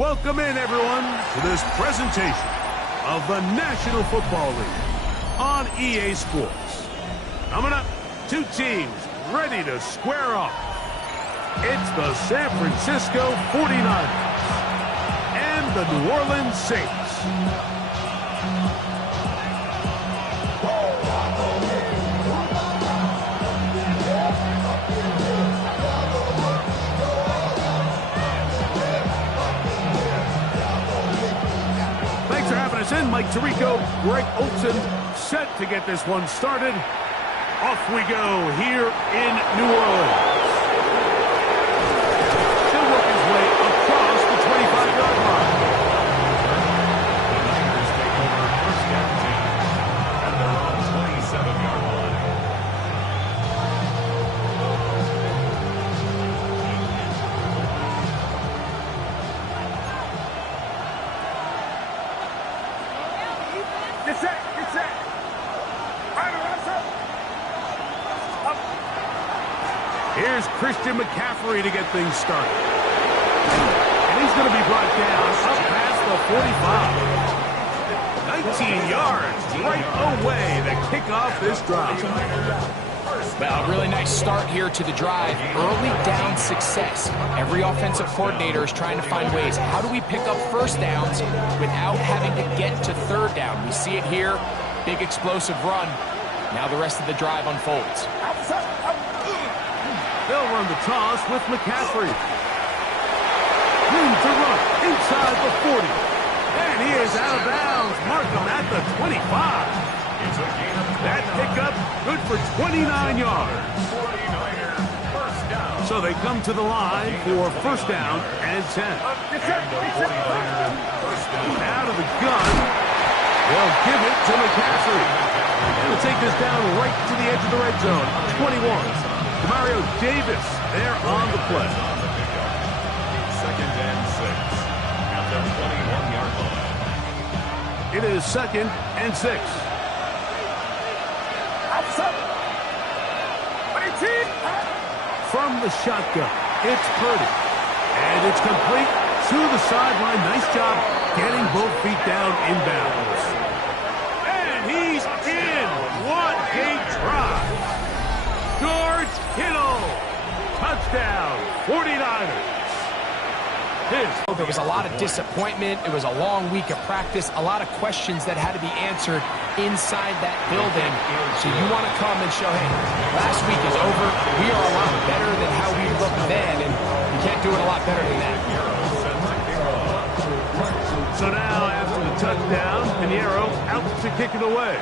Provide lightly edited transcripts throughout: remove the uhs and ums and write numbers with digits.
Welcome in, everyone, to this presentation of the National Football League on EA Sports. Coming up, two teams ready to square off. It's the San Francisco 49ers and the New Orleans Saints. In Mike Tirico, Greg Olson set to get this one started. Off we go here in New Orleans. He'll work his way across the 25-yard line. The Niners take over first down 10 at their own 27-yard line. Here's Christian McCaffrey to get things started. And he's going to be brought down up past the 45. 19 yards right away to kick off this drive. Well, a really nice start here to the drive. Early down success. Every offensive coordinator is trying to find ways. How do we pick up first downs without having to get to third down? We see it here. Big explosive run. Now the rest of the drive unfolds. They'll run the toss with McCaffrey. Room to run inside the 40. And he is out of bounds. Mark him at the 25. That pickup good for 29 yards. So they come to the line for first down and 10. Out of the gun. They'll give it to McCaffrey. They'll take this down right to the edge of the red zone. 21. Mario Davis there on the play. Second and 6 at the 21-yard line. It is second and 6. From the shotgun, it's Purdy. And it's complete to the sideline. Nice job getting both feet down inbounds. And he's in. What a drive. George Kittle. Touchdown, 49ers. There was a lot of disappointment. It was a long week of practice. A lot of questions that had to be answered inside that building. So you want to come and show, hey, last week is over. We are a lot better than how we looked then, and you can't do it a lot better than that. So now, after the touchdown, Pinheiro out to kick it away.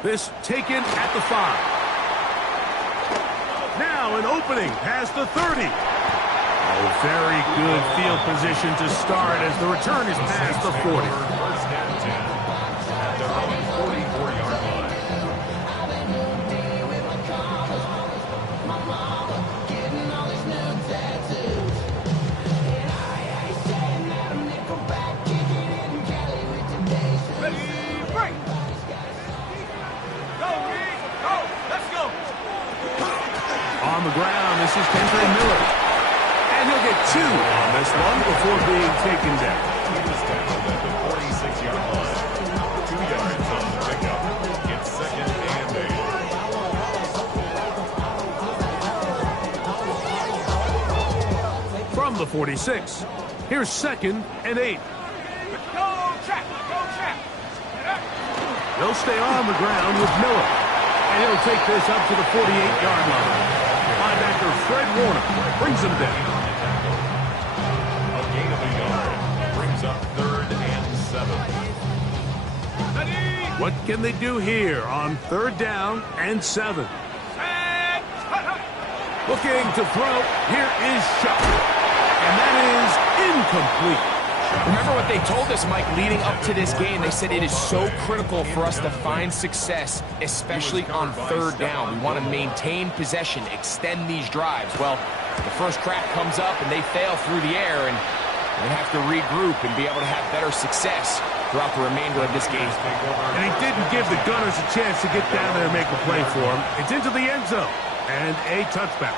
This taken at the 5. Now an opening past the 30. Oh, very good field position to start as the return is past the 40. First down 10 at their own 44-yard line. On the ground, this is Kendra Miller. And he'll get 2 on this one before being taken down. He was tackled at the 46-yard line. 2 yards on the pickup. It's second and 8. From the 46, here's second and 8. They'll stay on the ground with Miller. And he'll take this up to the 48-yard line. Linebacker Fred Warner brings him down. A gain of a yard brings up third and 7. What can they do here on third down and 7? Looking to throw. Here is shot. And that is incomplete. Remember what they told us, Mike, leading up to this game. They said it is so critical for us to find success, especially on third down. We want to maintain possession, extend these drives. Well, the first crack comes up and they fail through the air, and they have to regroup and be able to have better success throughout the remainder of this game. And he didn't give the Gunners a chance to get down there and make a play for him. It's into the end zone and a touchback.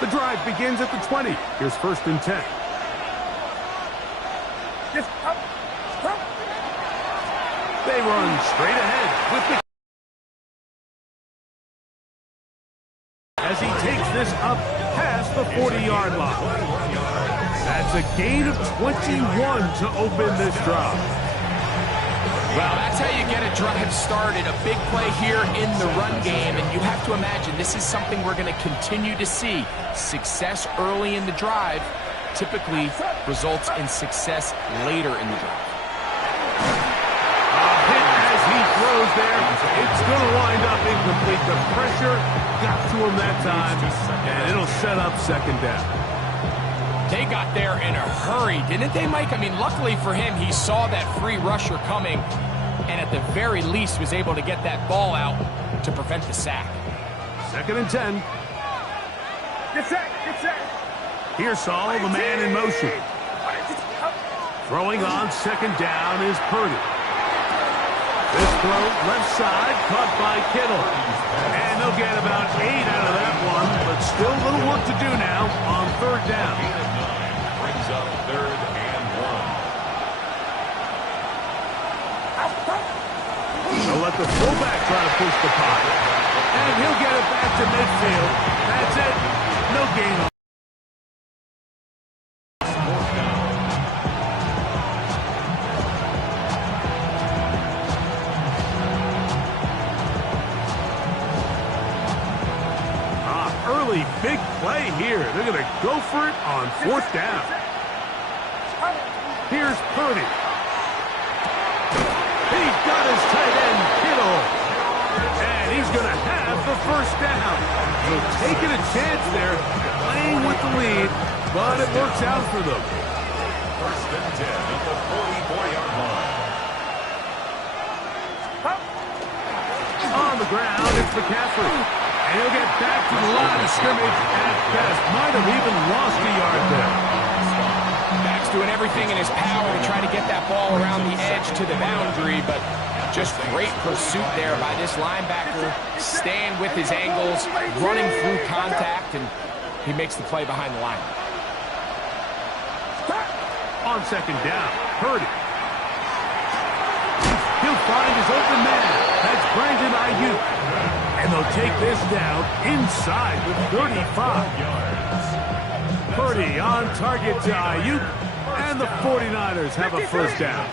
The drive begins at the 20. Here's 1st and 10. They run straight ahead with the... as he takes this up past the 40-yard line. That's a gain of 21 to open this drive. Well, that's how you get a drive started. A big play here in the run game, and you have to imagine this is something we're going to continue to see. Success early in the drive typically results in success later in the drive. Hit as he throws there. It's going to wind up incomplete. The pressure got to him that time, and it'll set up 2nd down. They got there in a hurry, didn't they, Mike? I mean, luckily for him, he saw that free rusher coming, and at the very least was able to get that ball out to prevent the sack. 2nd and 10. Get set, get set. Here's Saul, the man in motion. Throwing on 2nd down is Purdy. This throw left side, caught by Kittle. And they'll get about 8 out of that one, but still a little work to do now on 3rd down. Brings up 3rd and 1. They'll let the fullback try to push the pocket. And he'll get it back to midfield. That's it. No gain. Big play here. They're going to go for it on 4th down. Here's Purdy. He's got his tight end, Kittle. And he's going to have the 1st down. So taking a chance there, playing with the lead, but it works out for them. 1st and 10 at the 44-yard line. On the ground, it's McCaffrey. And he'll get back to the line of scrimmage at best. Might have even lost a yard there. Max doing everything in his power to try to get that ball around the edge to the boundary, but just great pursuit there by this linebacker, staying with his angles, running through contact, and he makes the play behind the line. On 2nd down, Purdy. He'll find his open man. That's Brandon Ayuk. And they'll take this down inside the 35 yards. Purdy on target to Ayuk, and the 49ers have a 1st down.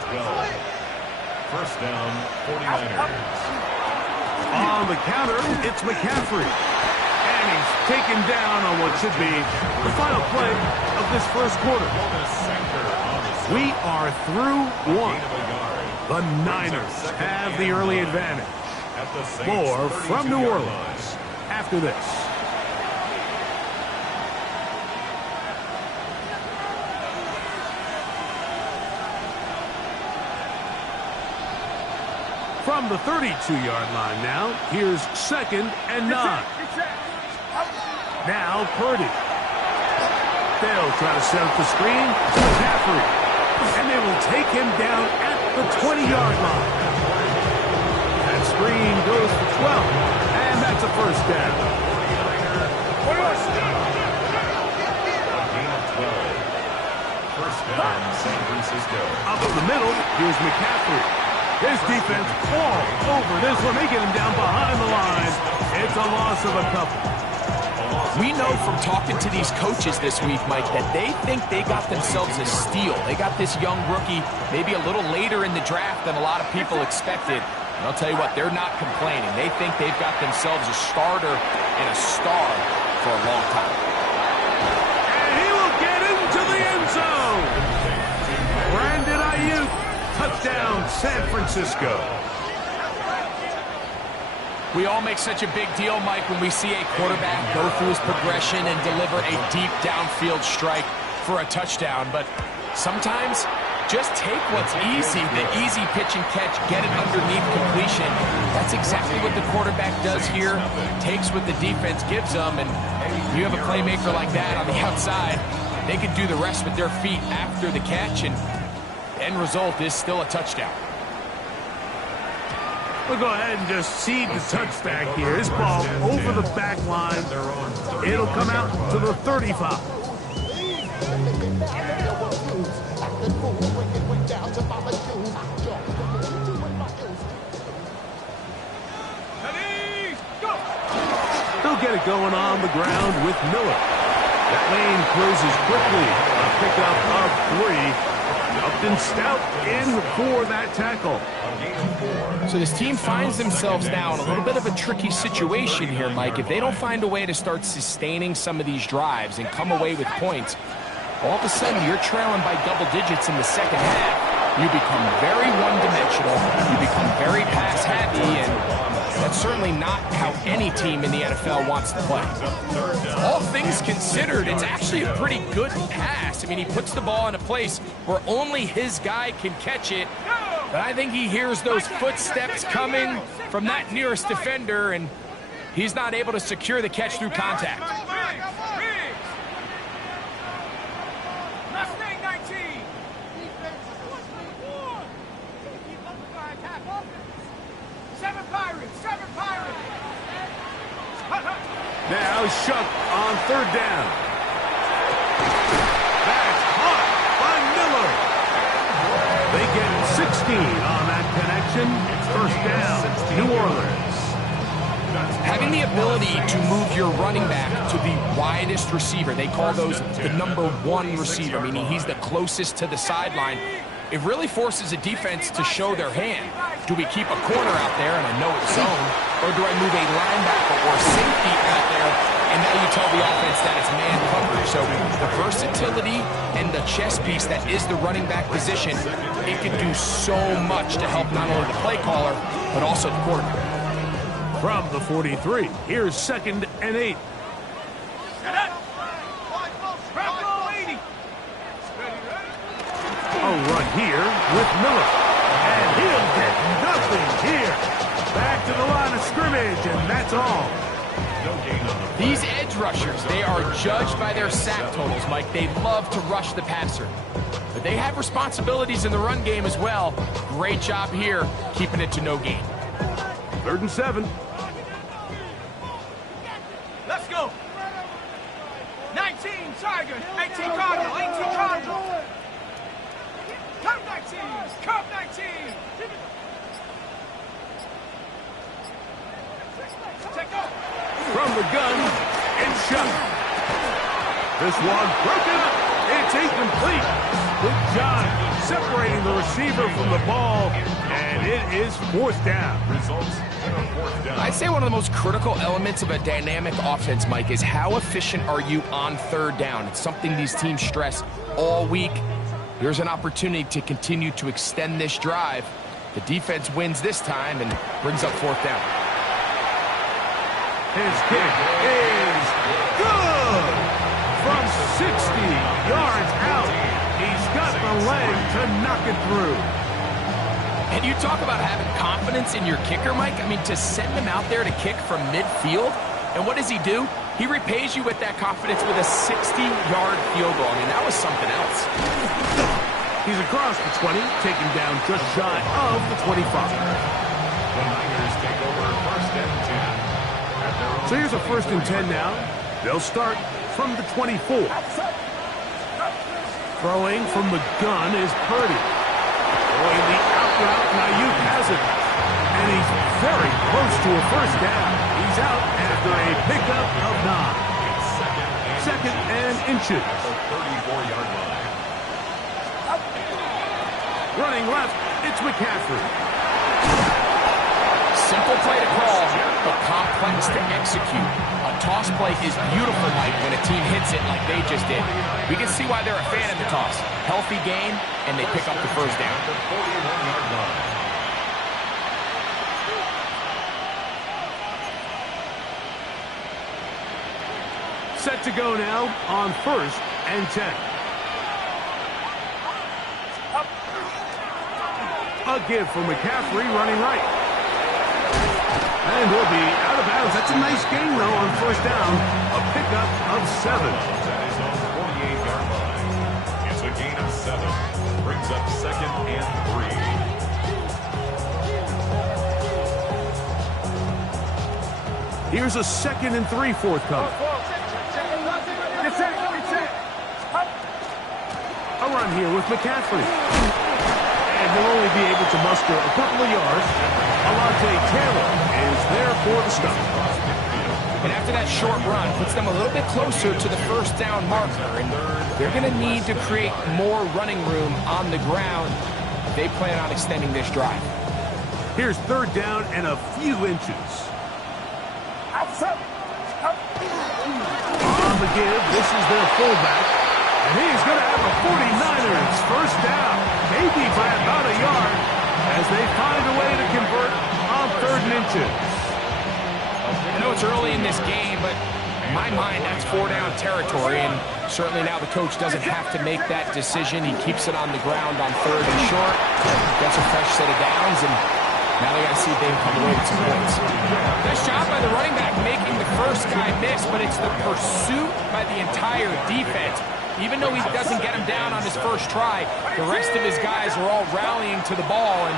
1st down, 49ers. On the counter, it's McCaffrey. And he's taken down on what should be the final play of this 1st quarter. We are through 1. The Niners have the early advantage. More from New Orleans after this. From the 32-yard line now, here's 2nd and 9. Now Purdy. They'll try to set up the screen to McCaffrey. And they will take him down at the 20-yard line. Screen goes for 12, and that's a 1st down. Gain of 12. 1st down, San Francisco. Up the middle, here's McCaffrey. His defense all over this one. They get him down behind the line. It's a loss of a couple. We know from talking to these coaches this week, Mike, that they think they got themselves a steal. They got this young rookie maybe a little later in the draft than a lot of people expected. And I'll tell you what, they're not complaining. They think they've got themselves a starter and a star for a long time. And he will get into the end zone. Brandon Ayuk, touchdown, San Francisco. We all make such a big deal, Mike, when we see a quarterback go through his progression and deliver a deep downfield strike for a touchdown. But sometimes just take what's easy, the easy pitch and catch, get it underneath completion. That's exactly what the quarterback does here. Takes what the defense gives them, and you have a playmaker like that on the outside. They can do the rest with their feet after the catch, and the end result is still a touchdown. We'll go ahead and just seed the touchback here. This ball over the back line. It'll come out to the 35. They'll get it going on the ground with Miller. That lane closes quickly. A pickup of 3. Upton Stout in for that tackle. So this team finds themselves now in a little bit of a tricky situation here, Mike. If they don't find a way to start sustaining some of these drives and come away with points, all of a sudden you're trailing by double digits in the second half. You become very one-dimensional. You become very pass-happy, and that's certainly not how any team in the NFL wants to play. All things considered, it's actually a pretty good pass. I mean, he puts the ball in a place where only his guy can catch it. But I think he hears those footsteps coming from that nearest defender, and he's not able to secure the catch through contact. Now Shuck on third down. That's caught by Miller. They get 16 on that connection. First down, New Orleans. Having the ability to move your running back to the widest receiver, they call those the #1 receiver, meaning he's the closest to the sideline. It really forces a defense to show their hand. Do we keep a corner out there in a no zone, or do I move a linebacker or safety out there, and now you tell the offense that it's man coverage? So the versatility and the chess piece that is the running back position, it can do so much to help not only the play caller, but also the quarterback. From the 43, here's 2nd and 8. A run here with Miller. And he'll get nothing here. Back to the line of scrimmage, and that's all. These edge rushers, they are judged by their sack totals, Mike. They love to rush the passer. But they have responsibilities in the run game as well. Great job here, keeping it to no gain. 3rd and 7. Let's go. 19, Tiger. 18, Cardinal. 18, Cardinal. Come 19. Come 19. Take off. From the gun, it's Shuck. This one broken up. It's incomplete. Good job separating the receiver from the ball, and it is 4th down. I'd say one of the most critical elements of a dynamic offense, Mike, is how efficient are you on 3rd down? It's something these teams stress all week. Here's an opportunity to continue to extend this drive. The defense wins this time and brings up 4th down. His kick is good! From 60 yards out, he's got the leg to knock it through. And you talk about having confidence in your kicker, Mike. I mean, to send him out there to kick from midfield, and what does he do? He repays you with that confidence with a 60-yard field goal. I mean, that was something else. He's across the 20, taken down just shy of the 25. The Niners take over 1st and 10. So here's a 1st and 10 now. They'll start from the 24. Throwing from the gun is Purdy. Going the out route, Ayuk has it. And he's very close to a 1st down. He's out after a pickup of 9. 2nd and inches. 34-yard line. Running left, it's McCaffrey. Simple play to call, but complex to execute. A toss play is beautiful, Mike, when a team hits it like they just did. We can see why they're a fan of the toss. Healthy game, and they pick up the 1st down. The 41-yard line. Set to go now on 1st and 10. A give for McCaffrey running right. And he'll be out of bounds. That's a nice gain, though, on 1st down. A pickup of 7. That is on the 48-yard line. It's a gain of 7. Brings up 2nd and 3. Here's a 2nd and 3 forthcoming. A run here with McCaffrey. And he'll only be able to muster a couple of yards. Alontae Taylor is there for the stop. And after that short run, puts them a little bit closer to the first down marker. And they're going to need to create more running room on the ground if they plan on extending this drive. Here's 3rd down and a few inches. On the give, this is their fullback. And he's going to have a 49ers first down, maybe by about a yard, as they find a way to convert on 3rd and inches. I know it's early in this game, but in my mind, that's 4-down territory, and certainly now the coach doesn't have to make that decision. He keeps it on the ground on 3rd and short, gets a fresh set of downs, and now they got to see if they can come away with some points. Nice job by the running back making the first guy miss, but it's the pursuit by the entire defense. Even though he doesn't get him down on his first try, the rest of his guys are all rallying to the ball, and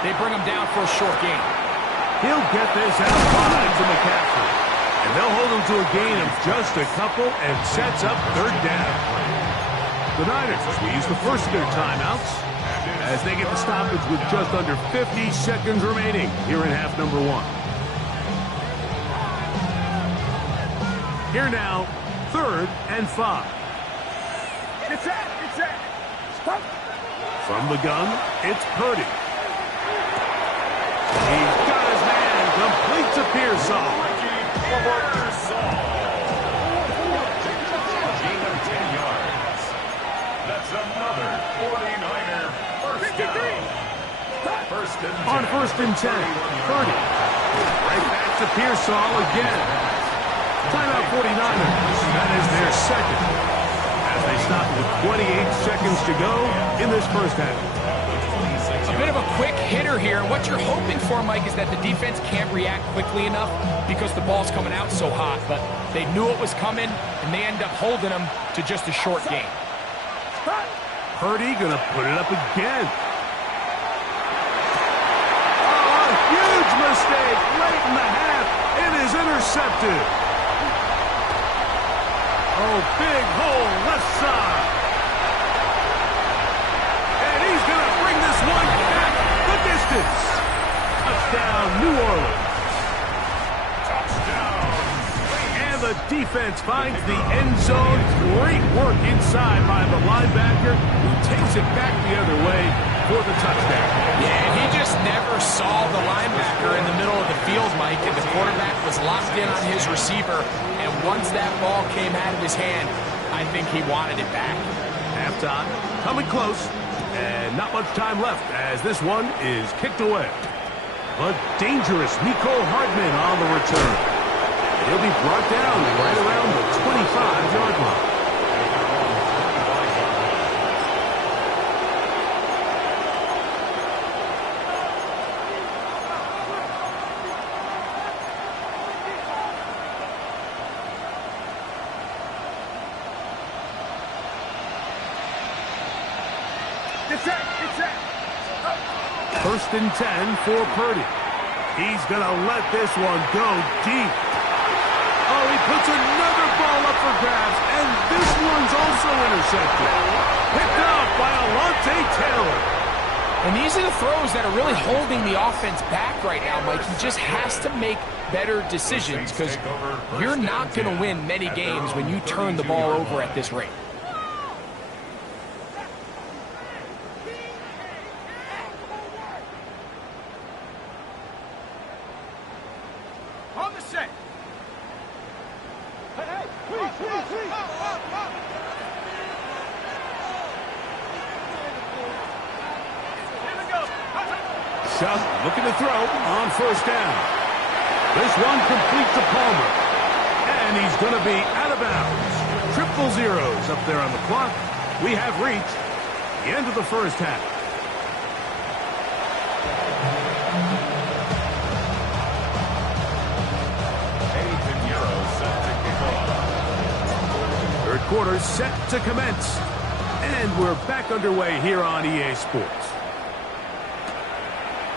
they bring him down for a short gain. He'll get this out wide to McCaffrey. And they'll hold him to a gain of just a couple and sets up 3rd down. The Niners will use the first of their timeouts as they get the stoppage with just under 50 seconds remaining here in half number 1. Here now, 3rd and 5. From the gun, it's Purdy. He's got his man, complete to Pearsall. Gain of 10 yards. That's another 49er first down. On 1st and 10, Purdy. Right back to Pearsall again. Timeout 49ers. That is their 2nd. As they stop with 28 seconds to go in this first half. A bit of a quick hitter here. What you're hoping for, Mike, is that the defense can't react quickly enough because the ball's coming out so hot. But they knew it was coming, and they end up holding them to just a short game. Purdy going to put it up again. Oh, a huge mistake late in the half. It is intercepted. Oh, big hole left side. And he's going to bring this one back the distance. Touchdown, New Orleans. And the defense finds the end zone. Great work inside by the linebacker, who takes it back the other way for the touchdown. Yeah, he just never saw the linebacker in the middle of the field, Mike, and the quarterback was locked in on his receiver. And once that ball came out of his hand, I think he wanted it back. Halftime, coming close, and not much time left as this one is kicked away. But dangerous Nico Hardman on the return. He'll be brought down right around the 25-yard line. First and 10 for Purdy. He's going to let this one go deep. Oh, he puts another ball up for grabs, and this one's also intercepted. Picked off by Alontae Taylor. And these are the throws that are really holding the offense back right now, Mike. He just has to make better decisions because you're not going to win many games when you turn the ball over at this rate. On the set. Hey, please. Here we go. Shuck looking to throw on first down. This one complete to Palmer. And he's going to be out of bounds. Triple zeros up there on the clock. We have reached the end of the first half. Third quarter set to commence. And we're back underway here on EA Sports.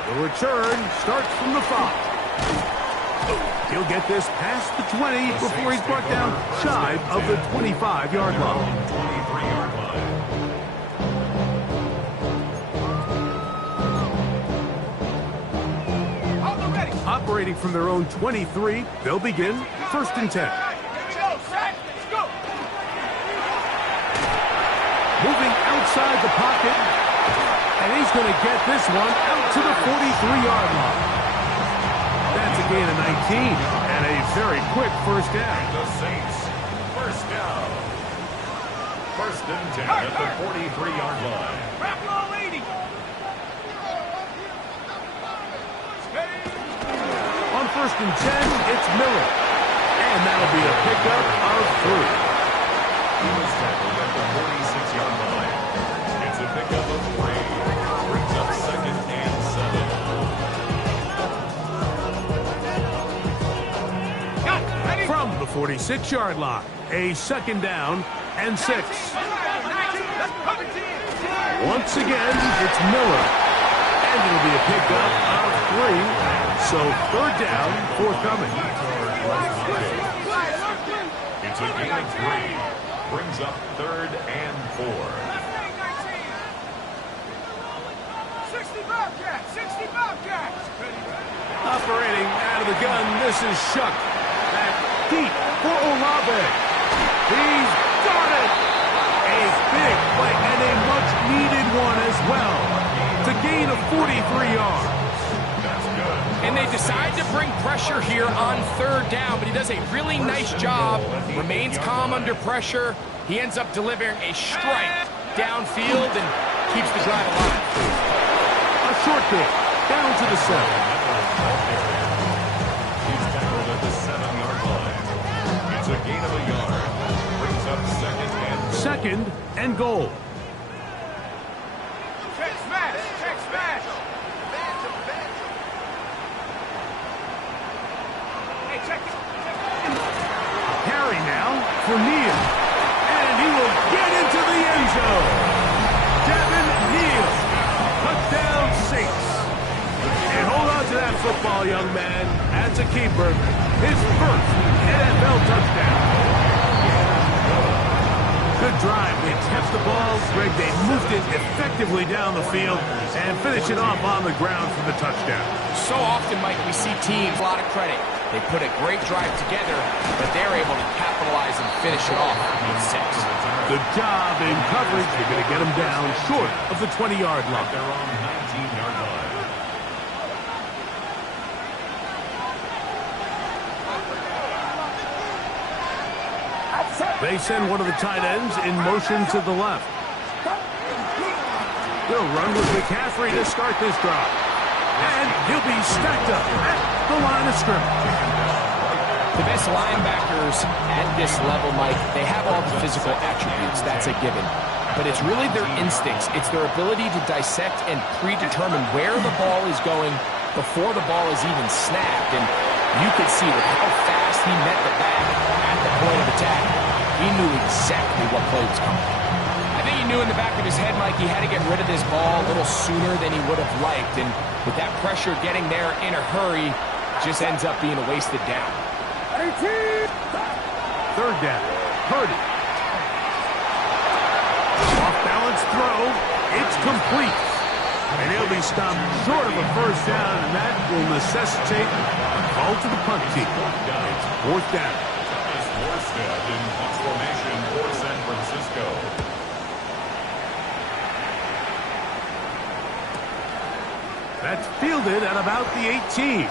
The return starts from the 5. He'll get this past the 20 before he's brought down shy of the 25-yard line. 23-yard line. Operating from their own 23, they'll begin 1st and 10. Moving outside the pocket, and he's going to get this one out to the 43-yard line. That's a gain of 19, and a very quick first down. The Saints, first down. 1st and 10 at the 43-yard line. On 1st and 10, it's Miller, and that'll be a pickup of 3. He was tackled at the 46-yard line. It's a pickup of 3. Brings up 2nd and 7. From the 46-yard line, a 2nd down and 6. Once again, it's Miller, and it'll be a pickup of 3. So 3rd down, forthcoming. It's a gain of 3. Brings up 3rd and 4. 60 Bobcats! Operating out of the gun, this is Shuck. Back deep for Olave. He's got it! A big play and a much-needed one as well. It's a gain of 43 yards. And they decide to bring pressure here on 3rd down, but he does a really nice job. Remains calm under pressure. He ends up delivering a strike downfield and keeps the drive alive. A short kick down to the 7. He's tackled at the 7-yard line. It's a gain of a yard. Brings up 2nd and 2nd and goal. Check smash! Carry now for Neal. And he will get into the end zone. Devin Neal. Touchdown Saints. And hold on to that football, young man. That's a keeper. His first NFL touchdown. Good drive. They kept the ball. Greg, they moved it effectively down the field and finish it off on the ground for the touchdown. So often, Mike, we see teams, a lot of credit. They put a great drive together, but they're able to capitalize and finish it off with 6. Good job in coverage. They're going to get him down short of the 20-yard line. their own 19-yard line. They send one of the tight ends in motion to the left. They'll run with McCaffrey to start this drive. And he'll be stacked up at the line of scrimmage. The best linebackers at this level, Mike, they have all the physical attributes. That's a given. But it's really their instincts. It's their ability to dissect and predetermine where the ball is going before the ball is even snapped. And you could see with how fast he met the back at the point of attack, he knew exactly what play was coming. I think he knew in the back of his head, Mike, he had to get rid of this ball a little sooner than he would have liked. And with that pressure getting there in a hurry, just ends up being a wasted down. 3rd down. Purdy. Off-balance throw. It's complete. And he'll be stopped short of a first down, and that will necessitate a call to the punt team. It's 4th down. Thomas Morstead in punch formation for San Francisco. That's fielded at about the 18.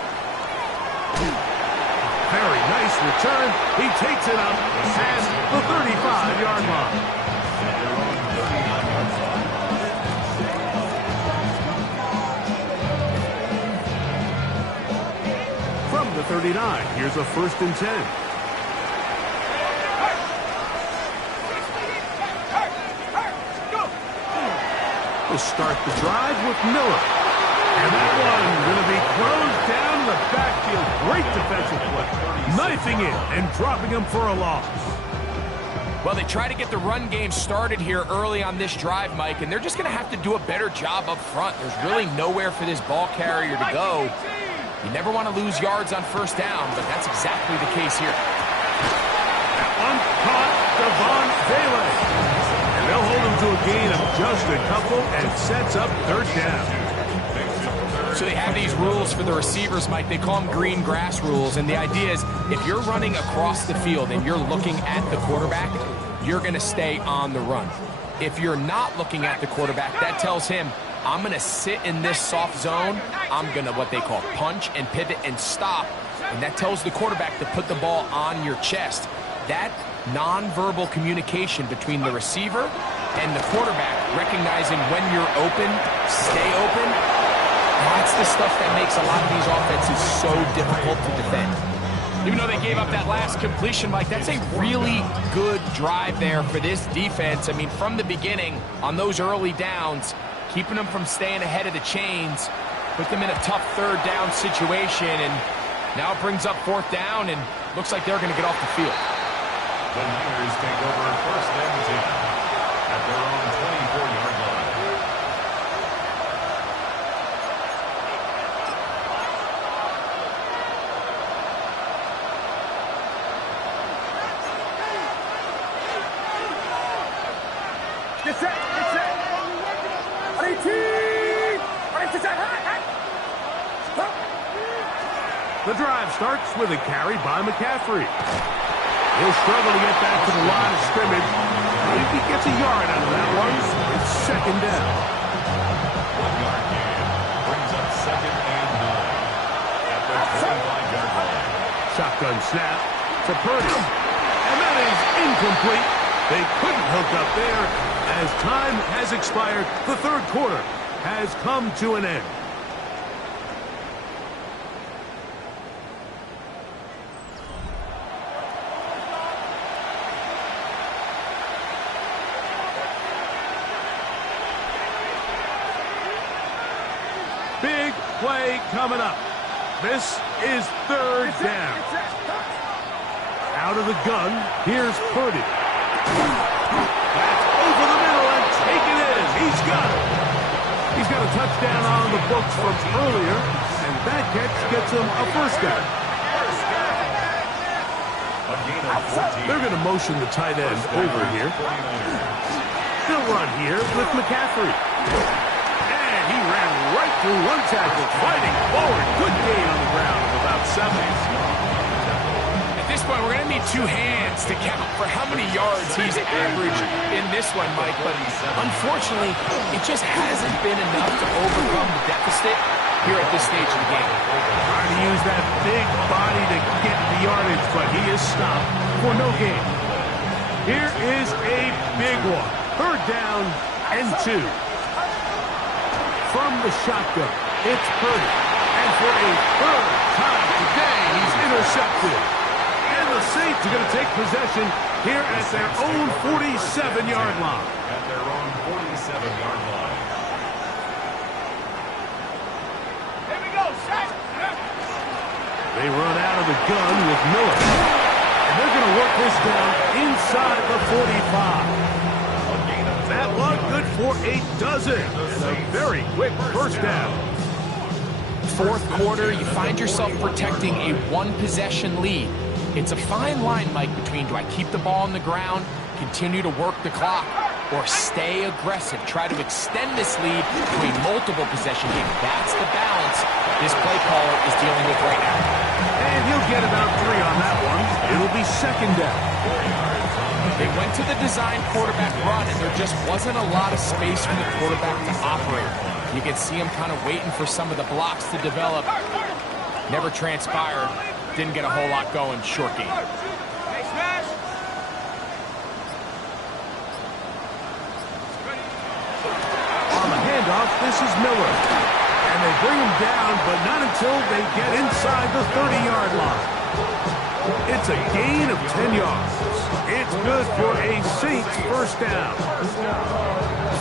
Very nice return. He takes it up at the 35-yard line. From the 39, here's a 1st and 10. We'll start the drive with Miller. And that one going to be closed down in the backfield. Great defensive play. Knifing it and dropping him for a loss. Well, they try to get the run game started here early on this drive, Mike, and they're just going to have to do a better job up front. There's really nowhere for this ball carrier to go. You never want to lose yards on first down, but that's exactly the case here. That one caught Devon Bailey. And they'll hold him to a gain of just a couple and sets up third down. So they have these rules for the receivers, Mike. They call them green grass rules. And the idea is if you're running across the field and you're looking at the quarterback, you're going to stay on the run. If you're not looking at the quarterback, that tells him, I'm going to sit in this soft zone. I'm going to what they call punch and pivot and stop. And that tells the quarterback to put the ball on your chest. That nonverbal communication between the receiver and the quarterback, recognizing when you're open, stay open, that's the stuff that makes a lot of these offenses so difficult to defend. Even though they gave up that last completion, Mike, that's a really good drive there for this defense. I mean, from the beginning, on those early downs, keeping them from staying ahead of the chains, put them in a tough third down situation, and now it brings up fourth down, and looks like they're going to get off the field. The Niners take over first and 10 at their own 24-yard line. Get set, get set. 18. The drive starts with a carry by McCaffrey. He'll struggle to get back to the line of scrimmage. If he gets a yard out of that one, it's second down. 1 yard gain brings up second and 9 at the 25-yard line. Shotgun snap to Purdy. And that is incomplete. They couldn't hook up there as time has expired. The third quarter has come to an end. Big play coming up. This is third down. Out of the gun, here's Purdy. That's over the middle and taken in. He's got it. He's got a touchdown on the books from earlier, and that catch gets him a first down. A gain of 14. They're going to motion the tight end over here. They'll run here with McCaffrey. And he ran right through one tackle, fighting forward. Good gain on the ground of about 7. At this point, we're going to need two hands to count for how many yards he's averaged in this one, Mike. But unfortunately, it just hasn't been enough to overcome the deficit here at this stage of the game. Trying to use that big body to get the yardage, but he is stopped for no gain. Here is a big one. Third down and 2. From the shotgun, it's Purdy. And for a third time today, he's intercepted. And the Saints are going to take possession here at their own 47-yard line. At their own 47-yard line. Here we go, set. They run out of the gun with Miller. And they're going to work this down inside the 45. That one good for 8 dozen. And a very quick first down. Fourth quarter, you find yourself protecting a one-possession lead. It's a fine line, Mike, between do I keep the ball on the ground, continue to work the clock, or stay aggressive, try to extend this lead to a multiple possession game. That's the balance this play caller is dealing with right now. And he'll get about 3 on that one. It'll be second down. They went to the design quarterback run, and there just wasn't a lot of space for the quarterback to operate. You can see him kind of waiting for some of the blocks to develop. Never transpired. Didn't get a whole lot going. Short game. Hey, smash. On the handoff, this is Miller. And they bring him down, but not until they get inside the 30-yard line. It's a gain of 10 yards. It's good for a Saints first down.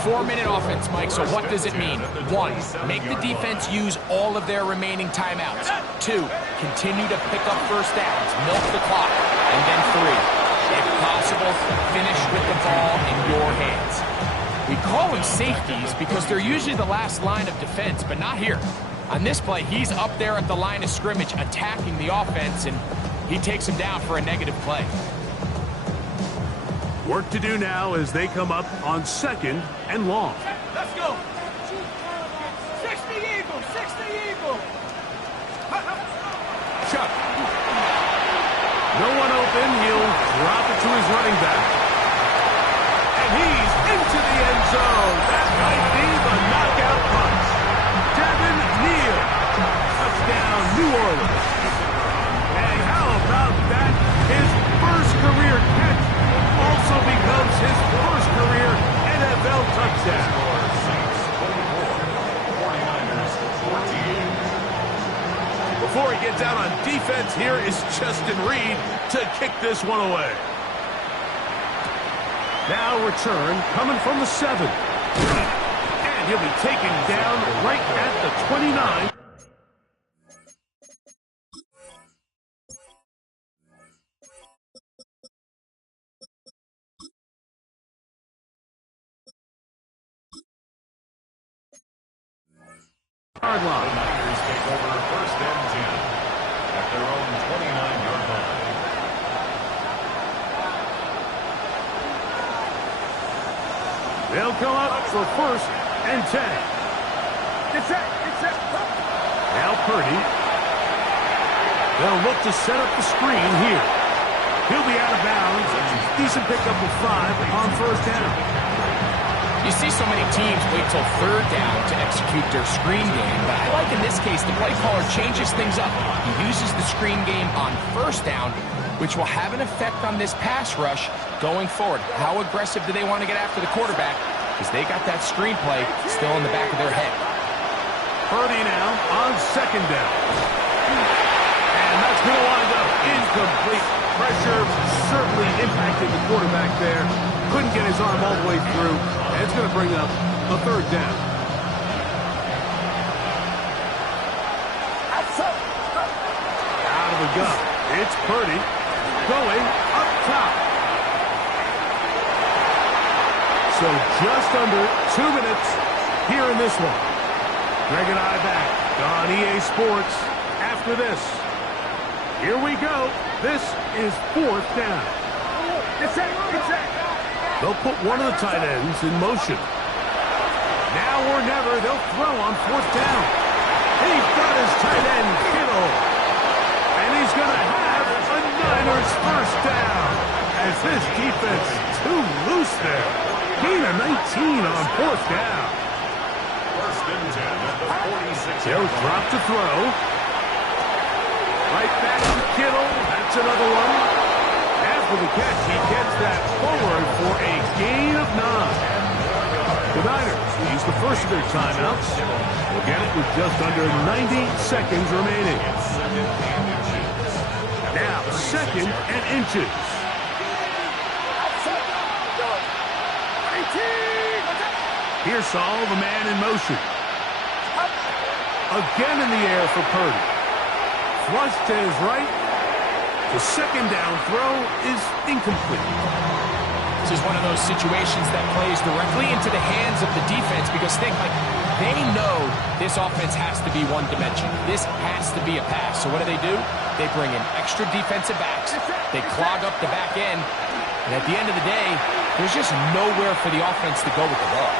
4-minute offense, Mike, so what does it mean? 1, make the defense use all of their remaining timeouts. 2, continue to pick up first downs, milk the clock. And then 3, if possible, finish with the ball in your hands. We call them safeties because they're usually the last line of defense, but not here. On this play, he's up there at the line of scrimmage attacking the offense, and he takes him down for a negative play. Work to do now as they come up on 2nd and long. Let's go. 60 Eagle, 60 Eagle. Chuck. No one open. He'll drop it to his running back. And he's into the end zone. That might be the knockout punch. Devin Neal. Touchdown, New Orleans. Hey, how about that? His first career catch also becomes his first career NFL touchdown. 49ers 48. Before he gets out on defense, here is Justin Reed to kick this one away. Now return coming from the 7. And he'll be taken down right at the 29. Hard The line. Niners take over 1st and 10 at their own 29-yard line. They'll come up for 1st and 10. Get set, get set. Now Purdy. They'll look to set up the screen here. He'll be out of bounds. Decent pickup of 5 on 1st down. You see so many teams wait till 3rd down to execute their screen game, but I like in this case the play caller changes things up. He uses the screen game on 1st down, which will have an effect on this pass rush going forward. How aggressive do they want to get after the quarterback? Because they got that screen play still in the back of their head. Purdy now on 2nd down. And that's going to wind up incomplete. Pressure certainly impacted the quarterback there. Couldn't get his arm all the way through. And it's going to bring up a 3rd down. Out of the gun. It's Purdy going up top. So just under 2 minutes here in this one. Greg and I back on EA Sports after this. Here we go. This is 4th down. Get set, get set. They'll put one of the tight ends in motion. Now or never, they'll throw on 4th down. He's got his tight end, Kittle. And he's going to have a Niners 1st down. As this defense too loose there. Gain of 19 on 4th down. 1st and 10 at the 46. They'll drop to throw. Right back to Kittle. That's another one. After the catch, he gets that forward for a gain of 9. The Niners use the first of their timeouts. We'll get it with just under 90 seconds remaining. Now, 2nd and inches. Pearsall, the man in motion. Again in the air for Purdy. Flush to his right. The 2nd down throw is incomplete. This is one of those situations that plays directly into the hands of the defense because they know this offense has to be one-dimensional. This has to be a pass. So what do? They bring in extra defensive backs. They clog up the back end. And at the end of the day, there's just nowhere for the offense to go with the ball.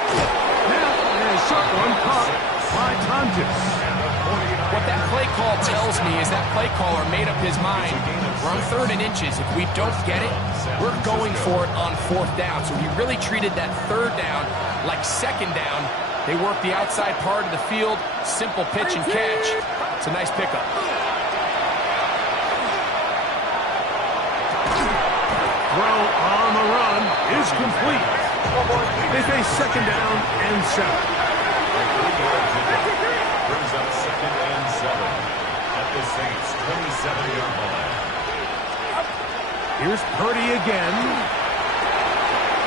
Now, a short one caught by Tonjes. What that play call tells me is that play caller made up his mind. We're on 3rd and inches. If we don't get it, we're going for it on 4th down. So he really treated that 3rd down like 2nd down. They work the outside part of the field. Simple pitch and catch. It's a nice pickup. Throw on the run is complete. They face 2nd down and 7. Brings up 2nd and 7 at the Saints' 27-yard line. Here's Purdy again.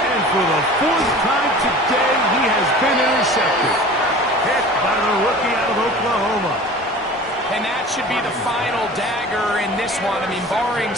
And for the 4th time today, he has been intercepted. Hit by the rookie out of Oklahoma. And that should be the final dagger in this one. I mean, barring